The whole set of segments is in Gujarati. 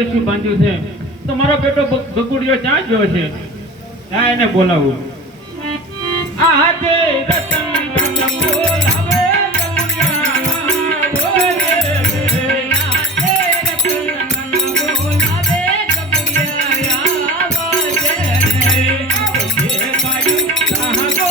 તરસ્યું બાંધ્યું છે તો મારો બેટો બગુડિયો ક્યાં ગયો છે? ત્યાં એને બોલાવું. આ હાથે રતન રતન બોલાવે બગુડિયા બોલે રે. હાથે રતન રતન બોલાવે બગુડિયા બોલે રે. આવજે બાયું કહો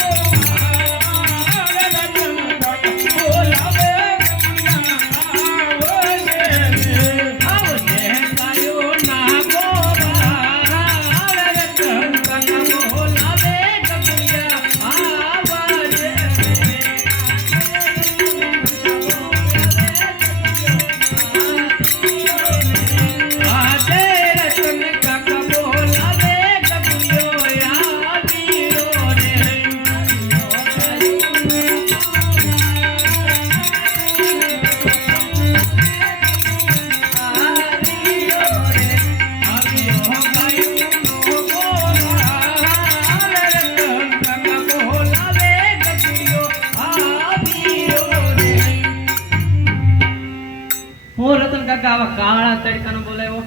કાળા તડકાનો બોલાવ્યો.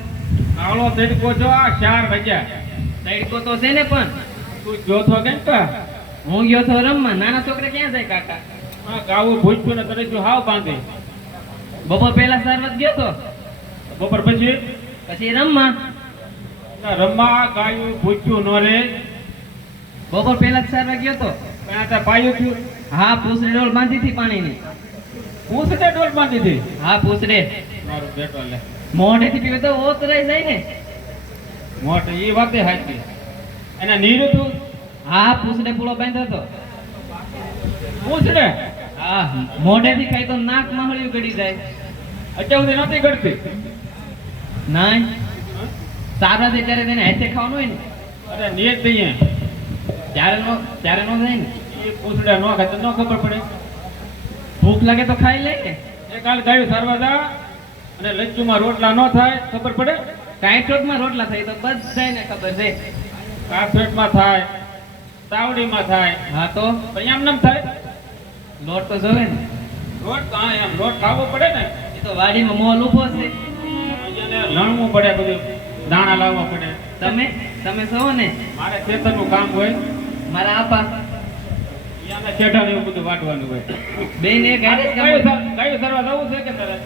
કાળો તડકો જો આ 4 વાગ્યા. તડકો તો છે ને, પણ તું જોતો કેમ કા? હું ગયો તો રમવા. નાના છોકરા ક્યાં જાય કાકા? હા, ગાવું ભૂજ્યું ને તરસ્યું હાવ બાંધે. બપોર પહેલા સરવત ગયો તો, બપોર પછી પછી રમવા. રમવા ગાયું ભૂજ્યું નો રે. બપોર પહેલા સરવા ગયો તો. ત્યાં ત્યાં પાયું થયું. હા, પૂછડે ડોલ બાંધી હતી પાણીની. પૂછડે ડોલ બાંધી હતી. હા, પૂછડે. મારો બેટો લે મોઢેથી પીવે તો ઓતરાઈ જાય ને. મોટ એ વાતે હાચી. એના નીરું તું. હા, પૂછડે પૂળો બાંધ્યો તો. પૂછડે હા, મોઢેથી ખાઈ તો નાક mahળિયું ગળી જાય. અત્યાર સુધી નથી કરતી. નાય, સારા દે ત્યારે તેને હાથે ખાવાનું હોય ને. અરે નિયત દઈએ ત્યારે નો જાય ને. એ પૂછડે નો ખાય તો ન ખબર પડે. ભૂખ લાગે તો ખાઈ લે ને. એ કાલ ગાયું સારવા જા અને લચ્ચુમાં રોટલા ન થાય ખબર પડે. કાંઠોટમાં રોટલા થાય તો બધાને ખબર છે. કાફેટમાં થાય, તાવડીમાં થાય. હા, તો પણ એમ નમ થાય. લોટ તો જોવે ને. રોટ તો હા એમ રોટ ખાવો પડે ને. એ તો વાડીમાં મોલ ઉભો છે. એને લણવું પડે, બધું દાણા લાવવા પડે. તમે સૌ ને. મારે ખેતરનું કામ હોય. મારા આપા યાને ખેડા ને એવું બધું વાટવાનું હોય. બેન એક હારે જ કામ. ગાયું સારવા જવું છે કે તારે?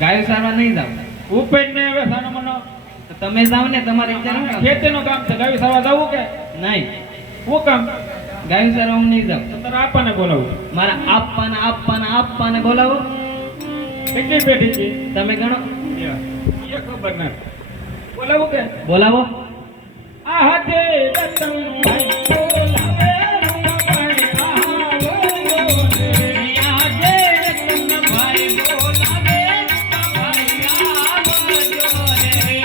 ગાયું સારવા નહીં જાવ. ઉપેજ ને હવે સાનો મનો તો તમે જાવ ને, તમારે વિચાર શું કામ? ખેતીનું કામ છે. ગાયું સારવા જવું કે નહીં, શું કામ? ગાયું સારવા હું નહીં જાવ. તો તારા આપાને બોલાવું. મારા આપવાને બોલાવો. કેટલી પેઢી છે? તમે ગણો. એ ખબર નથી. બોલાવું કે બોલાવો. આ હાથે રતન ભાઈ બોલાવે રૂપાભાઈ. આ બોલે આ હાથે રતન ભાઈ બોલાવે રૂપાભાઈ. આ બોલે આવજો ભાઈ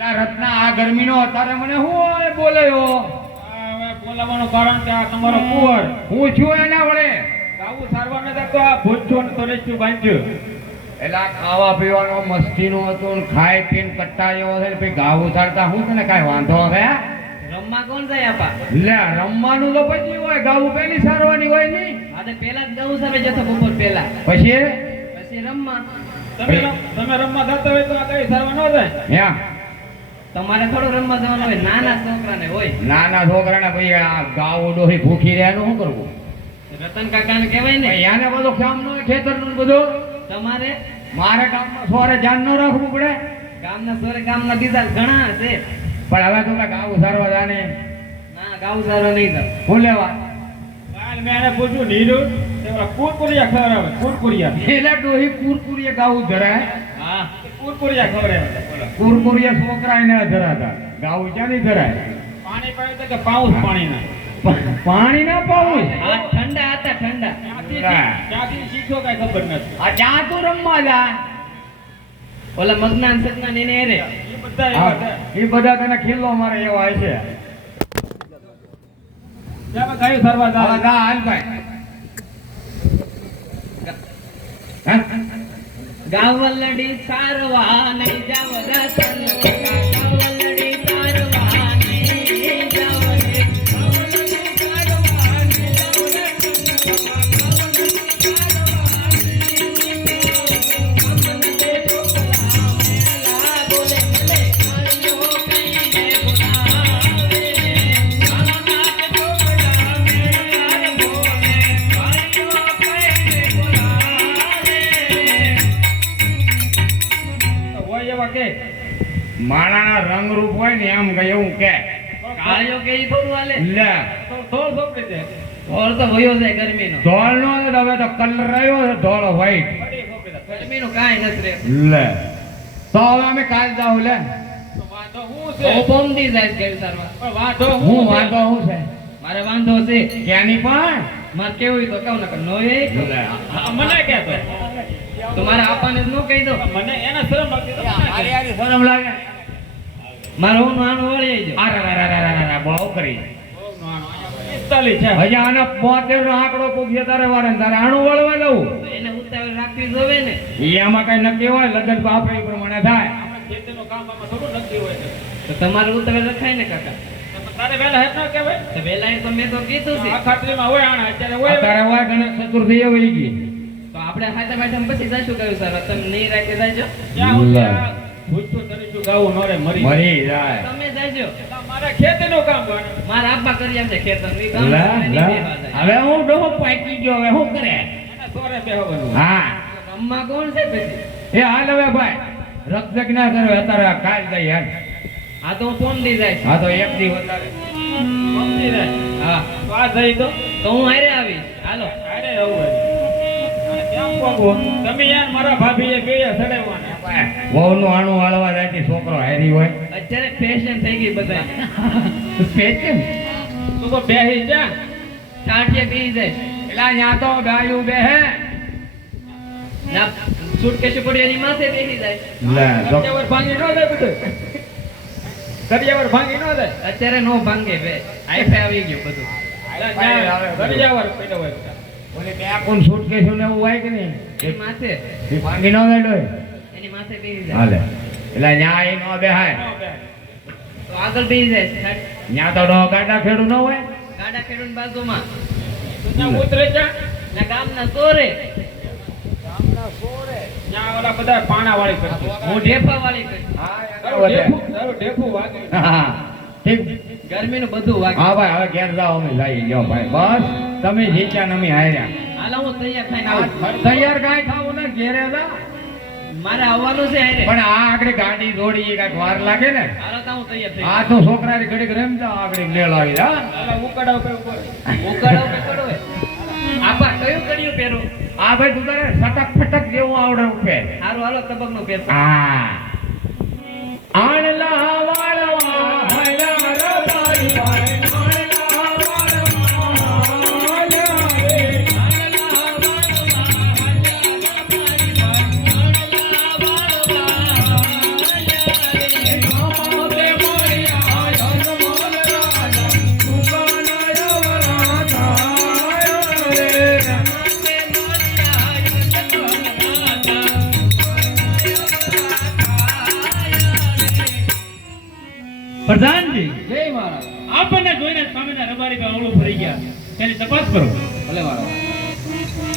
તારો ગરમીનો અત્યારે મને હું બોલાયો. હવે બોલાવવાનું કારણ કે આ તમારો કુંવર હું છું. એના વડે ગાવું સારવા નતા તો આ ભૂજો ને તરસ્યું બાંધ્યું. એલા ખાવા પીવાનો મસ્તીનો હતો ને ખાઈ પીને કટ્ટા જેવો છે. પછી ગાવું સારતા હું તને કાંઈ વાંધો છે? રમવા કોણ જાય આપા? લે રમવાનું તો પછી હોય, ગાવું પેલી સારવાની હોય નહીં. હા, તો પેલા જ ગાવું સારવા જતો બપોર પહેલા. પછી રમવા. તમે રમવા જતા હોય તો આ કઈ સારવા ન જાય. હ્યા તમારે થોડું રમવા જવાનું હોય, નાના છોકરાને હોય. નાના છોકરાને ભાઈ આ ગાવું ડોહી ભૂખી રહ્યા શું કરવું? રતન કાકાને કહેવાય ને. યાને બધો કામ નો ખેતરનું બધું. તમારે મારે ગામમાં સોરે ધ્યાન ન રાખવું પડે. ગામના સોરે ગામના બીજા ઘણા છે. પણ હવે તો ગાવું સારવા જાને ના, ગાવું સારવા નહીં જાવ. હું લેવા કાલ મેં એને પૂછ્યું નીરુ ઓલા કુરકુરિયા ખવડાવે કુરકુરિયા એલા ડોહી કુરકુરિયા ગાવું ધરાય હા કુરકુરિયા ખવડાવે બોલો કુરકુરિયા છોકરા ના ધરાતા ગાવું ક્યાંની ધરાય પાણી પાવે તો કે પાઉસ પાણીના પાણી ના પાવું આ ઠંડા હતા ઠંડા ક્યાંથી શીખ્યો કઈ ખબર નથી આ જ્યાં તું રમવા જા ઓલા મગનાન સગનાન એને રે એ બધા એવા છે. એ બધા તને ખીલ્લો મારે એવા છે જ્યાં કયું સરવા હા, જાય જા, હાલ ભાઈ હા? ગાવલડી સારવા નહીં જાવ રતન ગાવલડી સારવા નહીં જાવ રે ગાવલડી સારવા નહીં જાવ હોય એવા કે માણાના રંગ રૂપ હોય ને એમ કઈ એવું કે કાળિયો કે ઈ થોડું હાલે લે થોડું સોંપડી દે ઓર તો વયો જાય ગરમીનો ધોળ નો ને હવે તો કલર રહ્યો છે ધોળ વ્હાઈટ ફરી સોંપડી દે ગરમીનો કાંઈ નથી રે લે તો હવે અમે કાલ જાવ લે તો વાંધો હું તો છે બોમદી જાય ગેર સારવા પણ વાંધો હું હું વાંધો હું છે મારે વાંધો છે ક્યાંની પણ મારે કેવું હોય તો કહું નકર નો એ કહું. લે. મને કે તો મારે આપવાને જ ન કહી દો મને એને શરમ લાગતી તો મને હારી કે. હારી શરમ લાગે મારે હું નાનું વળી આવી અરે રે રે રે રે રે, બહુ કરી બહુ નાનો, અહીંયા 45 છે હજી આનો 72 નો આંકડો પૂછે તારે વારે ને તારે આણું વળવા દઉં તો એને ઉતાવળ રાખવી જોવે ને ઈ એમાં કઈ નક્કી હોય લગન તો આપણે એ પ્રમાણે થાય આપણે ખેતીનું કામ આમાં થોડું નક્કી હોય છે. તો તમારે ઉતાવળ રખાય ને કાકા તો તારે વહેલા હેત ન કહેવાય તો વેલા તો મેં તો કીધું છે આ ખાતરીમાં હોય આણા અત્યારે હોય અત્યારે હોય ગણેશ ચતુર્થી એ વહી ગઈ તો આપણે હાથે બેઠા પછી જઈશું કયું સર તમે નહીં રાખે જાજો ત્યાં સુધી આ ભૂચું તરીશું ગાવું ન રે મરી મરી જાય તમે જાજો મારે ખેતીનું કામ ગણે. મારા આબા કરી આપશે ખેતર ની લે, કામ લે. નહીં બેહવા જાય. હવે હું ડોહો પાકી ગયો હવે શું કરે એને સોરે બેહવાનું. હા રમવા કોણ છે પછી એ હાલ હવે ભાઈ રક્ષક ના કરે અત્યારે આ કાલ ગઈ યાર આ તો હું ફોન દી જાય હા તો એક દી વધારે સમજી જાય. હા તો આ જઈ તો તો હું હારે આવીશ હાલો અરે એવું હોય. અને કેમ પગવું? તમે યાર મારા ભાભીએ બેય સડાવ્વાના. વહુ નું આણું વાળવા જાય છે છોકરો હારી હોય અત્યારે ફેશન થઈ ગઈ બધા પેચન તું તો બેહી જા. ટાટિયા પી જાય એલા ન્યા તો ગાયું બેહે ના સુટકેસ પડી એની માથે બેસી જાય લે જો કરિયાવર ભાંગી ન જાય બધું. કરિયાવર ભાંગી ન જાય. અત્યારે નો ભાંગે બે આઈફાઈ આવી ગયું બધું કરિયાવર પડ્યો હોય. ઓલે ત્યાં કોણ suitcase ને એવું હોય કે નહીં એની માથે એ ભાંગી ન જાય ડોય એની માથે બેસી જાય હાલે એટલે ન્યા એ નો બેહાય ન બેહ. તો આગળ બેસી જાય ન્યા તો ડો ગાડા ખેડું ન હોય ગાડા ખેડૂત બાજુમાં તું ત્યાં ઉતરે જા. ના ગામના સોરે ત્યાં ઓલા બધા પાણા વાળી કરશે. હું ઢેફા વાળી કરી તારું ઢેફું વાગે. હા ઠીક ગરમીનું બધું વાગે હા ભાઈ હવે ઘેર જાઓ અમે લઈ જાઓ ભાઈ બસ તમે જીત્યા ને અમે હાર્યા હાલો હું તૈયાર થઈને આવું તૈયાર કાંઈ થાવું ને ઘેરે જા મારે આવવાનું છે હારે પણ આ આગળ ગાડી દોડી કાંઈક વાર લાગે ને હાલો તો હું તૈયાર થઈ આ તો છોકરા ઘડીક રમતા આગળ મેળ આવી હા ઓલા ઉકળાવ પર ઉભો રહે. ઉકાળો કે કડો હે આપા કયું કર્યું પહેરું આ ભાઈ તું તારે સટક ફટક જેવું આવડે ઉપે હારું હાલો તબકનો પહેરતો આ આણલા વાળવા હૈયા રબાઈ વાય આણલા વાળવા હૈયા રે આણલા વાળવા હૈયા રબાઈ વાય આણલા વાળવા હૈયા રે માતે મોરિયા ધન મોર રાજા સુકાન યવરા થાય રે માતે મોરિયા ધન મોર રાજા પ્રધાનજી જય મહારાજ. આપણને જોઈને સ્વામીના રબારી પર અવળું ભરી ગયા તેની તપાસ કરો ભલે મહારાજ.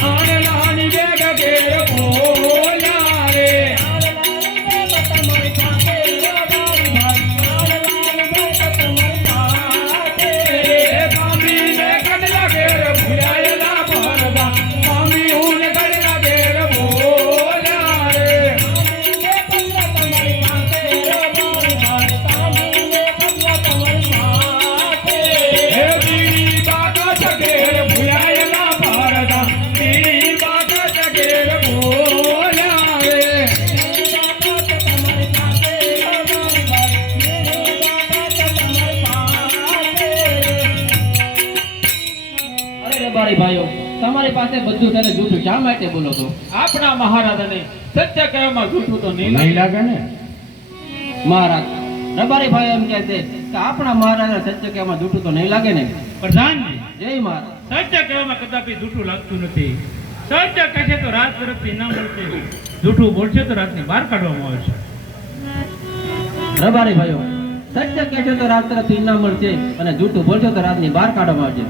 આને લાની બેગ ઘેર રબારી ભાઈઓ, તમારી પાસે બધું ત્યારે જૂઠું શા માટે બોલો છો? આપણા મહારાજાને સત્ય કહેવામાં જૂઠું તો નહીં નહીં લાગે. લાગે ને? મહારાજ, રબારી ભાઈ એમ કહે છે કે આપણા મહારાજા સત્ય કહેવામાં જૂઠું તો નહીં લાગે ને? પ્રધાનજી, જય મહારાજ. સત્ય કહેવામાં કદાપી જૂઠું લાગતું નથી. સત્ય કહેશે તો રાત તરફથી ઇનામ મળશે, જૂઠું બોલશે તો રાતની બહાર કાઢવામાં આવશે. રબારી ભાઈઓ, સત્ય કહેશો તો રાત તરફથી ઇનામ મળશે અને જૂઠું બોલશો તો રાતની બહાર કાઢવામાં આવશે.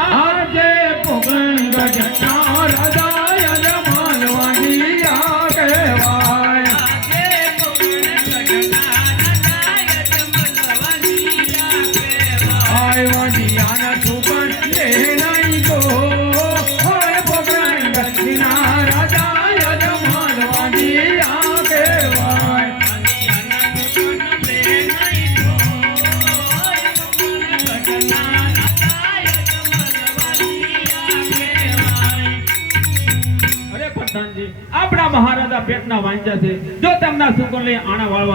આજે પોગણ ગઢના રાજા યજમાનવાજી આ કહેવાય. આય વાડિયાના છોકણ લે નહીં ગો. આય પોગણ ગઢના રાજા યજમાનવાજી આ કહેવાય. અરે પ્રધાનજી, આપણા મહારાજા પેટના વાંચ્યા છે. જો તેમના સુગણ લઈ આણા વાળવા